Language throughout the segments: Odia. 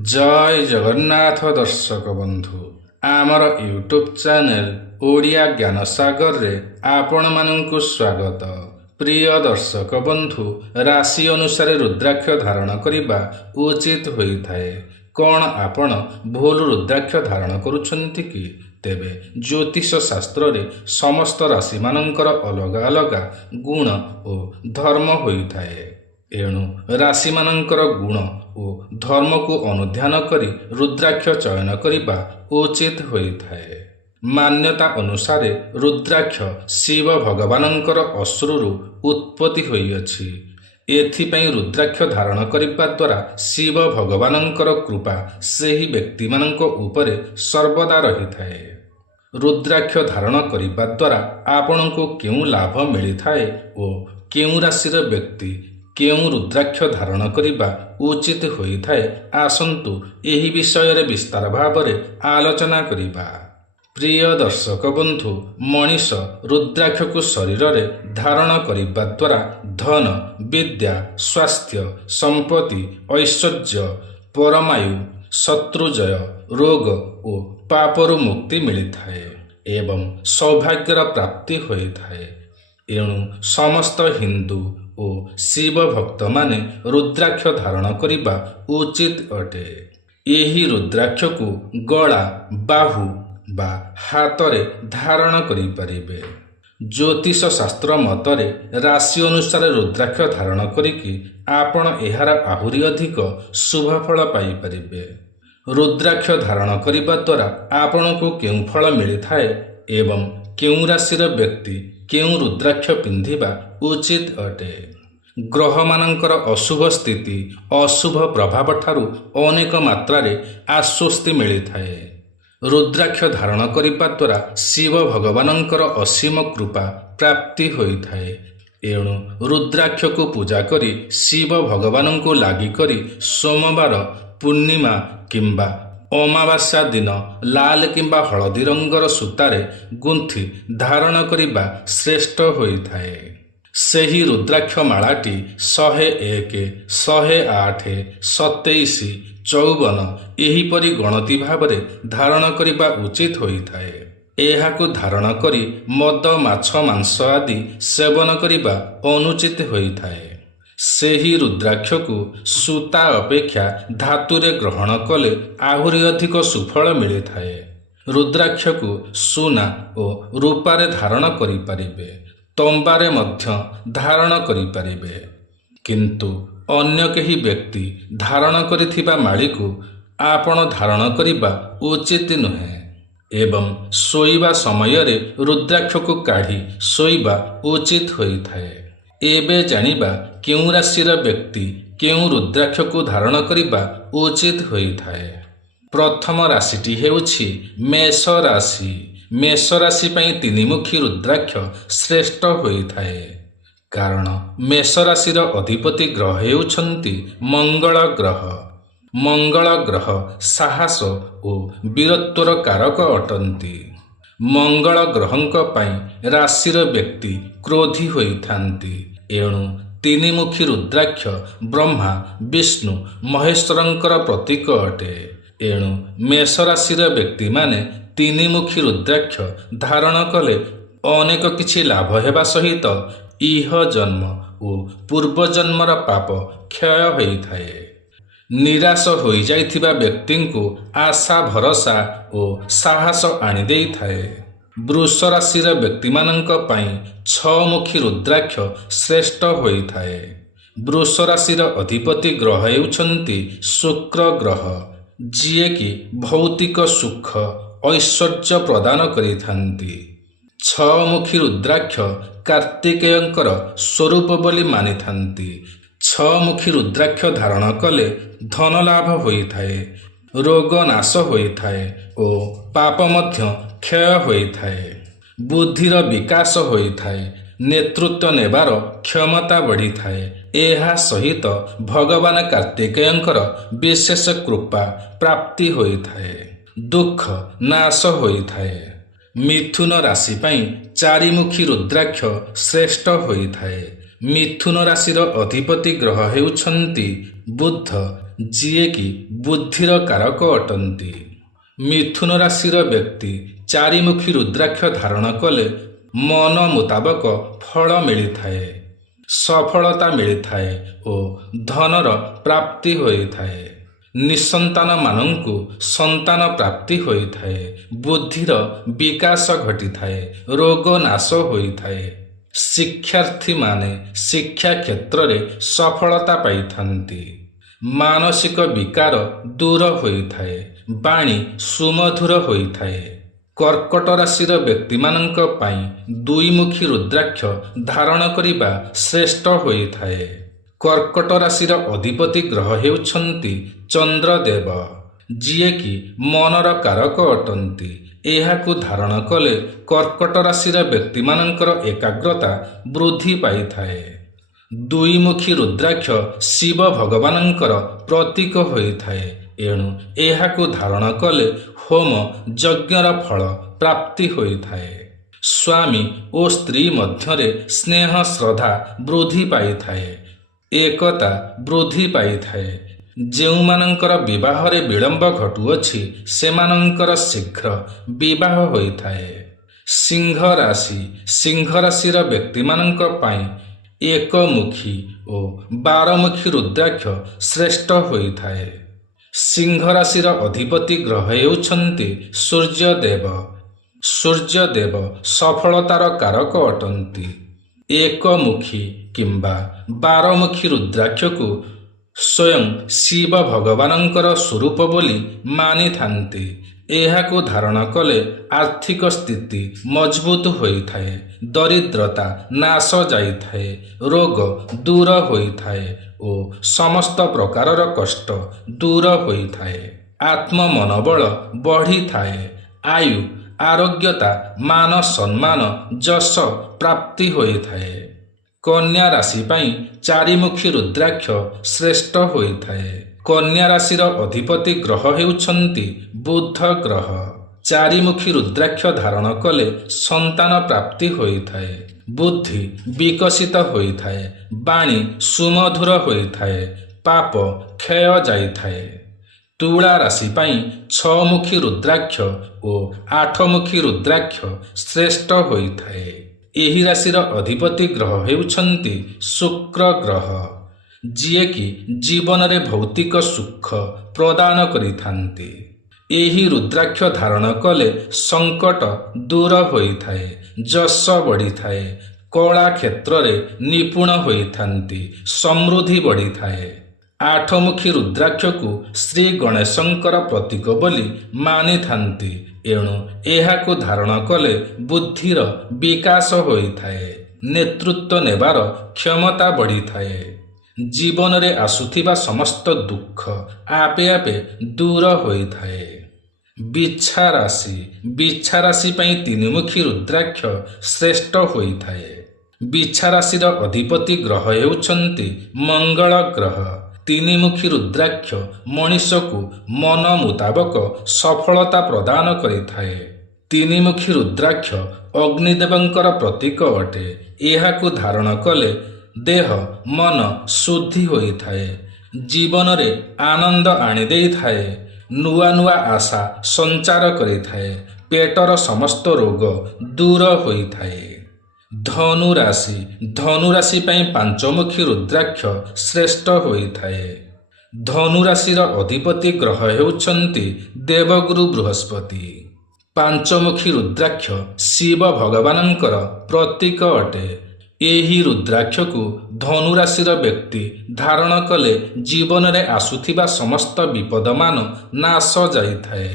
जय जगन्नाथ दर्शक बंधु आमर यूट्यूब चैनल ओडिया ज्ञान सागर रे आपण मानंकु स्वागत। प्रिय दर्शक बंधु, राशि अनुसार रुद्राक्ष धारण करिबा उचित होइथाए। कौन आपण भूल रुद्राक्ष धारण करुछंती कि? तेबे ज्योतिष शास्त्र रे समस्त राशि मानंकर अलग अलग गुण और धर्म होइथाए। एणु राशि मानंकर गुण और धर्म को अनुध्यान करी रुद्राक्ष चयन करिबा उचित होइथाए। मान्यता अनुसार रुद्राक्ष शिव भगवानंकर अश्रुरु उत्पत्ति होइअछि। एथिपई रुद्राक्ष धारण करिबा द्वारा शिव भगवानंकर कृपा सेही व्यक्ति मानंक उपरे सर्वदा रहिथाए। रुद्राक्ष धारण करिबा द्वारा आपणको केउ लाभ मिलिथाए ओ केउ राशिर व्यक्ति केउ रुद्राक्ष धारण करिबा उचित होइथाए, आसंतु एही विषय रे विस्तार भावरे आलोचना करिबा। प्रिय दर्शक बंधु, मनीष रुद्राक्ष को शरीर रे धारण करिबा द्वारा धन, विद्या, स्वास्थ्य, संपत्ति, ऐश्वर्य, परमायु, शत्रुजय, रोग और पापरु मुक्ति मिलिथाए एवं सौभाग्यर प्राप्ति होइथाए। एणु समस्त हिंदू और शिव भक्त माने रुद्राक्ष धारण करिबा उचित अटे। एही रुद्राक्ष को गला, बाहु बा हाथ रे धारण करि परिबे। ज्योतिष शास्त्र मतरे राशि अनुसार रुद्राक्ष धारण करिकि आपण एहार आहुरी अधिक शुभ फल पाई परिबे। रुद्राक्ष धारण करिबा द्वारा आपणको केउ फल मिलिथाए एवं केउ राशिर व्यक्ति केउ रुद्राक्ष पिंधिबा उचित अटे। ग्रह मानंकर अशुभ स्थिति, अशुभ प्रभाव ठारू अनेक मात्रारे आश्वस्ति मिलिथाए। रुद्राक्ष धारण करिबा द्वारा शिव भगवानंकर असीम कृपा प्राप्ति होइथाए। एणु रुद्राक्ष को पूजा करी शिव भगवानंको लागि करी सोमवार, पूर्णिमा किंबा अमावास्या दिन लाल किंबा हलदी रंगर सूतारे गुंथि धारण करिबा श्रेष्ठ होइथाए। सेही रुद्राक्ष मालाटी 101, 108, 27, 54 एहीपरि गणति भावरे धारण करिबा उचित होइथाए। एहाकु धारण करी मद, माछ, मांस आदि सेवन करिबा अनुचित होइथाए। सेही रुद्राक्ष को सूता अपेक्षा धातुरे ग्रहण कले आहुरी अधिक सुफल मिलिथाए। रुद्राक्ष को सुना और रूपारे धारण करि परिबे, तंबारे मध्य धारण करि परिबे, किंतु अन्य केही व्यक्ति धारण करिथिबा माळी को आपण धारण करिबा उचित नुहे एवं सोइबा समय रे रुद्राक्ष को काढ़ी सोइबा उचित होइथाए। एबे जानिबा केउ राशिर व्यक्ति केउ रुद्राक्ष को धारण करिबा उचित होइथाए। प्रथम राशिटी हेउछि मेष राशि। मेष राशि पई तीनिमुखी रुद्राक्ष श्रेष्ठ होइथाए, कारण मेष राशिर अधिपति ग्रह हेउछन्ति मंगल ग्रह। मंगल ग्रह साहस और वीरत्वर कारक अटन्ति। मंगल ग्रहंक पई राशिर व्यक्ति क्रोधी होइथान्ति। एणु तीनिमुखी रुद्राक्ष ब्रह्मा, विष्णु, महेश्वरंकर प्रतीक अटे। एणु मेष राशिर व्यक्ति माने तीनिमुखी रुद्राक्ष धारण कले अनेक किछि लाभ हेबा सहित इह जन्म और पूर्व जन्मर पाप क्षय होइथाए। निराश होई जाइथिबा व्यक्ति को आशा, भरोसा और साहस आनि देइथाए। वृष राशिर व्यक्ति मानंक पई 6 मुखी रुद्राक्ष श्रेष्ठ होइथाए। वृष राशिर अधिपति ग्रह हेउछन्ति शुक्र ग्रह, जिए कि भौतिक सुख, ऐश्वर्य प्रदान करिथान्ति। 6 मुखी रुद्राक्ष कार्तिकेयंकर स्वरूप बोली मानिथान्ति। 6 मुखी रुद्राक्ष धारण कले धन लाभ होइथाए, रोग नाश होइथाए और पाप मध्य क्षय होइथाए। बुद्धिर विकास होइथाए, नेतृत्व नेबार क्षमता बढ़िथाए। एहा सहित भगवान कार्तिकेयंकर विशेष कृपा प्राप्ति होइथाए। दुख नाश होइथाए। मिथुन राशि पई 4 मुखी रुद्राक्ष श्रेष्ठ होइथाए। मिथुन राशिर अधिपति ग्रह हेउछन्ति बुध, ଯିଏକି ବୁଦ୍ଧିର କାରକ ଅଟନ୍ତି। ମିଥୁନ ରାଶିର ବ୍ୟକ୍ତି ଚାରିମୁଖୀ ରୁଦ୍ରାକ୍ଷ ଧାରଣ କଲେ ମନ ମୁତାବକ ଫଳ ମିଳିଥାଏ, ସଫଳତା ମିଳିଥାଏ ଓ ଧନର ପ୍ରାପ୍ତି ହୋଇଥାଏ। ନିଃସନ୍ତାନମାନଙ୍କୁ ସନ୍ତାନ ପ୍ରାପ୍ତି ହୋଇଥାଏ, ବୁଦ୍ଧିର ବିକାଶ ଘଟିଥାଏ, ରୋଗ ନାଶ ହୋଇଥାଏ। ଶିକ୍ଷାର୍ଥୀମାନେ ଶିକ୍ଷା କ୍ଷେତ୍ରରେ ସଫଳତା ପାଇଥାନ୍ତି। ମାନସିକ ବିକାର ଦୂର ହୋଇଥାଏ, ବାଣୀ ସୁମଧୁର ହୋଇଥାଏ। କର୍କଟ ରାଶିର ବ୍ୟକ୍ତିମାନଙ୍କ ପାଇଁ ଦୁଇମୁଖୀ ରୁଦ୍ରାକ୍ଷ ଧାରଣ କରିବା ଶ୍ରେଷ୍ଠ ହୋଇଥାଏ। କର୍କଟ ରାଶିର ଅଧିପତି ଗ୍ରହ ହେଉଛନ୍ତି ଚନ୍ଦ୍ରଦେବ, ଯିଏକି ମନର କାରକ ଅଟନ୍ତି। ଏହାକୁ ଧାରଣ କଲେ କର୍କଟ ରାଶିର ବ୍ୟକ୍ତିମାନଙ୍କର ଏକାଗ୍ରତା ବୃଦ୍ଧି ପାଇଥାଏ। ଦୁଇମୁଖୀ ରୁଦ୍ରାକ୍ଷ ଶିବ ଭଗବାନଙ୍କର ପ୍ରତୀକ ହୋଇଥାଏ, ଏଣୁ ଏହାକୁ ଧାରଣ କଲେ ହୋମ ଯଜ୍ଞର ଫଳ ପ୍ରାପ୍ତି ହୋଇଥାଏ। ସ୍ୱାମୀ ଓ ସ୍ତ୍ରୀ ମଧ୍ୟରେ ସ୍ନେହ ଶ୍ରଦ୍ଧା ବୃଦ୍ଧି ପାଇଥାଏ, ଏକତା ବୃଦ୍ଧି ପାଇଥାଏ। ଯେଉଁମାନଙ୍କର ବିବାହରେ ବିଳମ୍ବ ଘଟୁଅଛି ସେମାନଙ୍କର ଶୀଘ୍ର ବିବାହ ହୋଇଥାଏ। ସିଂହ ରାଶିର ବ୍ୟକ୍ତିମାନଙ୍କ ପାଇଁ ଏକମୁଖୀ ଓ ବାରମୁଖୀ ରୁଦ୍ରାକ୍ଷ ଶ୍ରେଷ୍ଠ ହୋଇଥାଏ। ସିଂହ ରାଶିର ଅଧିପତି ଗ୍ରହ ହେଉଛନ୍ତି ସୂର୍ଯ୍ୟଦେବ। ସୂର୍ଯ୍ୟଦେବ ସଫଳତାର କାରକ ଅଟନ୍ତି। ଏକମୁଖୀ କିମ୍ବା ବାରମୁଖୀ ରୁଦ୍ରାକ୍ଷକୁ ସ୍ୱୟଂ ଶିବ ଭଗବାନଙ୍କର ସ୍ୱରୂପ ବୋଲି ମାନିଥାନ୍ତି। ଏହାକୁ ଧାରଣ କଲେ ଆର୍ଥିକ ସ୍ଥିତି ମଜବୁତ ହୋଇଥାଏ, ଦରିଦ୍ରତା ନାଶ ଯାଇଥାଏ, ରୋଗ ଦୂର ହୋଇଥାଏ ଓ ସମସ୍ତ ପ୍ରକାରର କଷ୍ଟ ଦୂର ହୋଇଥାଏ। ଆତ୍ମମନୋବଳ ବଢ଼ିଥାଏ, ଆୟୁ ଆରୋଗ୍ୟତା ମାନ ସମ୍ମାନ ଯଶ ପ୍ରାପ୍ତି ହୋଇଥାଏ। କନ୍ୟା ରାଶି ପାଇଁ ଚାରିମୁଖୀ ରୁଦ୍ରାକ୍ଷ ଶ୍ରେଷ୍ଠ ହୋଇଥାଏ। କନ୍ୟା ରାଶିର ଅଧିପତି ଗ୍ରହ ହେଉଛନ୍ତି ବୁଧ ଗ୍ରହ। ଚାରିମୁଖୀ ରୁଦ୍ରାକ୍ଷ ଧାରଣ କଲେ ସନ୍ତାନ ପ୍ରାପ୍ତି ହୋଇଥାଏ, ବୁଦ୍ଧି ବିକଶିତ ହୋଇଥାଏ, ବାଣୀ ସୁମଧୁର ହୋଇଥାଏ, ପାପ କ୍ଷୟ ଯାଇଥାଏ। ତୁଳା ରାଶି ପାଇଁ ଛଅମୁଖୀ ରୁଦ୍ରାକ୍ଷ ଓ ଆଠମୁଖୀ ରୁଦ୍ରାକ୍ଷ ଶ୍ରେଷ୍ଠ ହୋଇଥାଏ। ଏହି ରାଶିର ଅଧିପତି ଗ୍ରହ ହେଉଛନ୍ତି ଶୁକ୍ର ଗ୍ରହ, ଯିଏକି ଜୀବନରେ ଭୌତିକ ସୁଖ ପ୍ରଦାନ କରିଥାନ୍ତି। ଏହି ରୁଦ୍ରାକ୍ଷ ଧାରଣ କଲେ ସଙ୍କଟ ଦୂର ହୋଇଥାଏ, ଯଶ ବଢ଼ିଥାଏ, କଳା କ୍ଷେତ୍ରରେ ନିପୁଣ ହୋଇଥାନ୍ତି, ସମୃଦ୍ଧି ବଢ଼ିଥାଏ। ଆଠମୁଖୀ ରୁଦ୍ରାକ୍ଷକୁ ଶ୍ରୀ ଗଣେଶଙ୍କର ପ୍ରତୀକ ବୋଲି ମାନିଥାନ୍ତି, ଏଣୁ ଏହାକୁ ଧାରଣ କଲେ ବୁଦ୍ଧିର ବିକାଶ ହୋଇଥାଏ, ନେତୃତ୍ୱ ନେବାର କ୍ଷମତା ବଢ଼ିଥାଏ। ଜୀବନରେ ଆସୁଥିବା ସମସ୍ତ ଦୁଃଖ ଆପେ ଆପେ ଦୂର ହୋଇଥାଏ। ବିଛା ରାଶି ପାଇଁ ତିନିମୁଖୀ ରୁଦ୍ରାକ୍ଷ ଶ୍ରେଷ୍ଠ ହୋଇଥାଏ। ବିଛା ରାଶିର ଅଧିପତି ଗ୍ରହ ହେଉଛନ୍ତି ମଙ୍ଗଳ ଗ୍ରହ। ତିନିମୁଖୀ ରୁଦ୍ରାକ୍ଷ ମଣିଷକୁ ମନ ମୁତାବକ ସଫଳତା ପ୍ରଦାନ କରିଥାଏ। ତିନିମୁଖୀ ରୁଦ୍ରାକ୍ଷ ଅଗ୍ନିଦେବଙ୍କର ପ୍ରତୀକ ଅଟେ। ଏହାକୁ ଧାରଣ କଲେ ଦେହ ମନ ଶୁଦ୍ଧି ହୋଇଥାଏ, ଜୀବନରେ ଆନନ୍ଦ ଆଣିଦେଇଥାଏ, ନୂଆ ନୂଆ ଆଶା ସଞ୍ଚାର କରିଥାଏ, ପେଟର ସମସ୍ତ ରୋଗ ଦୂର ହୋଇଥାଏ। ଧନୁରାଶି ପାଇଁ ପାଞ୍ଚମୁଖୀ ରୁଦ୍ରାକ୍ଷ ଶ୍ରେଷ୍ଠ ହୋଇଥାଏ। ଧନୁରାଶିର ଅଧିପତି ଗ୍ରହ ହେଉଛନ୍ତି ଦେବଗୁରୁ ବୃହସ୍ପତି। ପାଞ୍ଚମୁଖୀ ରୁଦ୍ରାକ୍ଷ ଶିବ ଭଗବାନଙ୍କର ପ୍ରତୀକ ଅଟେ। ଏହି ରୁଦ୍ରାକ୍ଷକୁ ଧନୁରାଶିର ବ୍ୟକ୍ତି ଧାରଣ କଲେ ଜୀବନରେ ଆସୁଥିବା ସମସ୍ତ ବିପଦମାନ ନାଶ ଯାଇଥାଏ।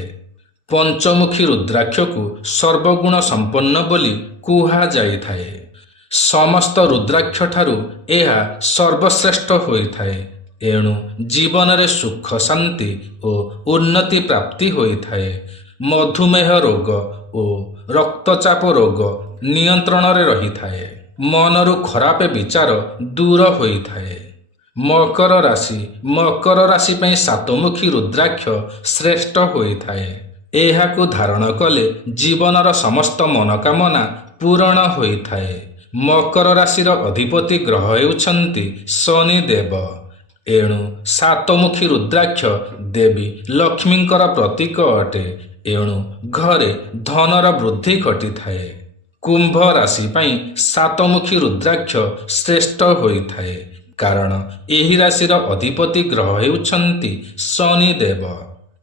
ପଞ୍ଚମୁଖୀ ରୁଦ୍ରାକ୍ଷକୁ ସର୍ବଗୁଣ ସମ୍ପନ୍ନ ବୋଲି କୁହାଯାଇଥାଏ। ସମସ୍ତ ରୁଦ୍ରାକ୍ଷଠାରୁ ଏହା ସର୍ବଶ୍ରେଷ୍ଠ ହୋଇଥାଏ, ଏଣୁ ଜୀବନରେ ସୁଖ ଶାନ୍ତି ଓ ଉନ୍ନତି ପ୍ରାପ୍ତି ହୋଇଥାଏ। ମଧୁମେହ ରୋଗ ଓ ରକ୍ତଚାପ ରୋଗ ନିୟନ୍ତ୍ରଣରେ ରହିଥାଏ। ମନରୁ ଖରାପ ବିଚାର ଦୂର ହୋଇଥାଏ। ମକର ରାଶି ପାଇଁ ସାତମୁଖୀ ରୁଦ୍ରାକ୍ଷ ଶ୍ରେଷ୍ଠ ହୋଇଥାଏ। ଏହାକୁ ଧାରଣ କଲେ ଜୀବନର ସମସ୍ତ ମନୋକାମନା ପୂରଣ ହୋଇଥାଏ। ମକର ରାଶିର ଅଧିପତି ଗ୍ରହ ହେଉଛନ୍ତି ଶନିଦେବ। ଏଣୁ ସାତମୁଖୀ ରୁଦ୍ରାକ୍ଷ ଦେବୀ ଲକ୍ଷ୍ମୀଙ୍କର ପ୍ରତୀକ ଅଟେ। ଏଣୁ ଘରେ ଧନର ବୃଦ୍ଧି ଘଟିଥାଏ। କୁମ୍ଭ ରାଶି ପାଇଁ ସାତମୁଖୀ ରୁଦ୍ରାକ୍ଷ ଶ୍ରେଷ୍ଠ ହୋଇଥାଏ, କାରଣ ଏହି ରାଶିର ଅଧିପତି ଗ୍ରହ ହେଉଛନ୍ତି ଶନିଦେବ।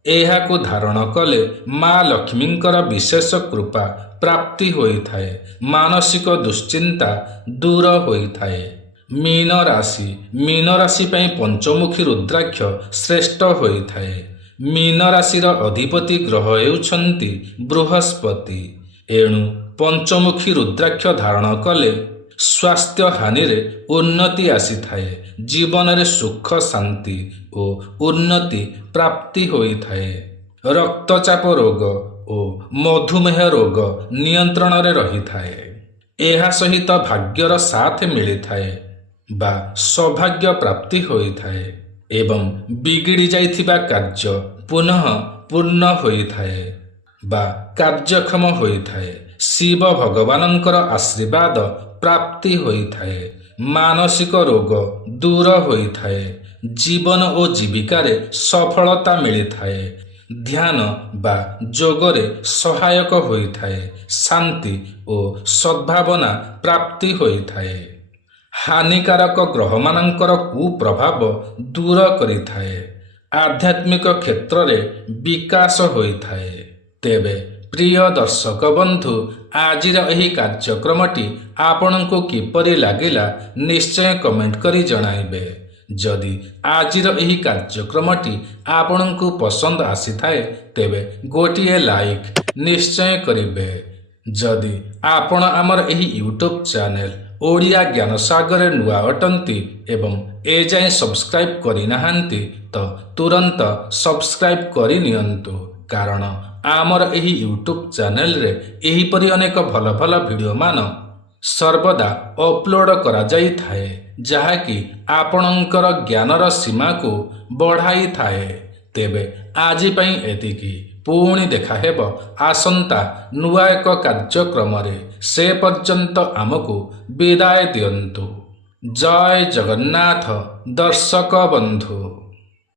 ଏହାକୁ ଧାରଣ କଲେ ମା ଲକ୍ଷ୍ମୀଙ୍କର ବିଶେଷ କୃପା ପ୍ରାପ୍ତି ହୋଇଥାଏ। ମାନସିକ ଦୁଶ୍ଚିନ୍ତା ଦୂର ହୋଇଥାଏ। ମୀନ ରାଶି ପାଇଁ ପଞ୍ଚମୁଖୀ ରୁଦ୍ରାକ୍ଷ ଶ୍ରେଷ୍ଠ ହୋଇଥାଏ। ମୀନ ରାଶିର ଅଧିପତି ଗ୍ରହ ହେଉଛନ୍ତି ବୃହସ୍ପତି। ଏଣୁ ପଞ୍ଚମୁଖୀ ରୁଦ୍ରାକ୍ଷ ଧାରଣ କଲେ ସ୍ୱାସ୍ଥ୍ୟ ହାନିରେ ଉନ୍ନତି ଆସିଥାଏ। ଜୀବନରେ ସୁଖ ଶାନ୍ତି ଓ ଉନ୍ନତି ପ୍ରାପ୍ତି ହୋଇଥାଏ। ରକ୍ତଚାପ ରୋଗ ଓ ମଧୁମେହ ରୋଗ ନିୟନ୍ତ୍ରଣରେ ରହିଥାଏ। ଏହା ସହିତ ଭାଗ୍ୟର ସାଥ ମିଳିଥାଏ ବା ସୌଭାଗ୍ୟ ପ୍ରାପ୍ତି ହୋଇଥାଏ ଏବଂ ବିଗିଡ଼ି ଯାଇଥିବା କାର୍ଯ୍ୟ ପୁନଃ ପୂର୍ଣ୍ଣ ହୋଇଥାଏ ବା କାର୍ଯ୍ୟକ୍ଷମ ହୋଇଥାଏ। ଶିବ ଭଗବାନଙ୍କର ଆଶୀର୍ବାଦ ପ୍ରାପ୍ତି ହୋଇଥାଏ। ମାନସିକ ରୋଗ ଦୂର ହୋଇଥାଏ। ଜୀବନ ଓ ଜୀବିକାରେ ସଫଳତା ମିଳିଥାଏ। ଧ୍ୟାନ ବା ଯୋଗରେ ସହାୟକ ହୋଇଥାଏ। ଶାନ୍ତି ଓ ସଦ୍ଭାବନା ପ୍ରାପ୍ତି ହୋଇଥାଏ। ହାନିକାରକ ଗ୍ରହମାନଙ୍କର କୁପ୍ରଭାବ ଦୂର କରିଥାଏ। ଆଧ୍ୟାତ୍ମିକ କ୍ଷେତ୍ରରେ ବିକାଶ ହୋଇଥାଏ। ତେବେ ପ୍ରିୟ ଦର୍ଶକ ବନ୍ଧୁ, ଆଜିର ଏହି କାର୍ଯ୍ୟକ୍ରମଟି ଆପଣଙ୍କୁ କିପରି ଲାଗିଲା ନିଶ୍ଚୟ କମେଣ୍ଟ କରି ଜଣାଇବେ। ଯଦି ଆଜିର ଏହି କାର୍ଯ୍ୟକ୍ରମଟି ଆପଣଙ୍କୁ ପସନ୍ଦ ଆସିଥାଏ ତେବେ ଗୋଟିଏ ଲାଇକ୍ ନିଶ୍ଚୟ କରିବେ। ଯଦି ଆପଣ ଆମର ଏହି ୟୁଟ୍ୟୁବ୍ ଚ୍ୟାନେଲ ଓଡ଼ିଆ ଜ୍ଞାନସାଗରରେ ନୂଆ ଅଟନ୍ତି ଏବଂ ଏଯାଏଁ ସବସ୍କ୍ରାଇବ୍ କରିନାହାନ୍ତି ତ ତୁରନ୍ତ ସବସ୍କ୍ରାଇବ୍ କରିନିଅନ୍ତୁ, କାରଣ ଆମର ଏହି ୟୁଟ୍ୟୁବ୍ ଚ୍ୟାନେଲରେ ଏହିପରି ଅନେକ ଭଲ ଭଲ ଭିଡ଼ିଓମାନ ସର୍ବଦା ଅପଲୋଡ଼ କରାଯାଇଥାଏ, ଯାହାକି ଆପଣଙ୍କର ଜ୍ଞାନର ସୀମାକୁ ବଢ଼ାଇଥାଏ। ତେବେ ଆଜି ପାଇଁ ଏତିକି। ପୁଣି ଦେଖାହେବ ଆସନ୍ତା ନୂଆ ଏକ କାର୍ଯ୍ୟକ୍ରମରେ। ସେ ପର୍ଯ୍ୟନ୍ତ ଆମକୁ ବିଦାୟ ଦିଅନ୍ତୁ। ଜୟ ଜଗନ୍ନାଥ ଦର୍ଶକ ବନ୍ଧୁ।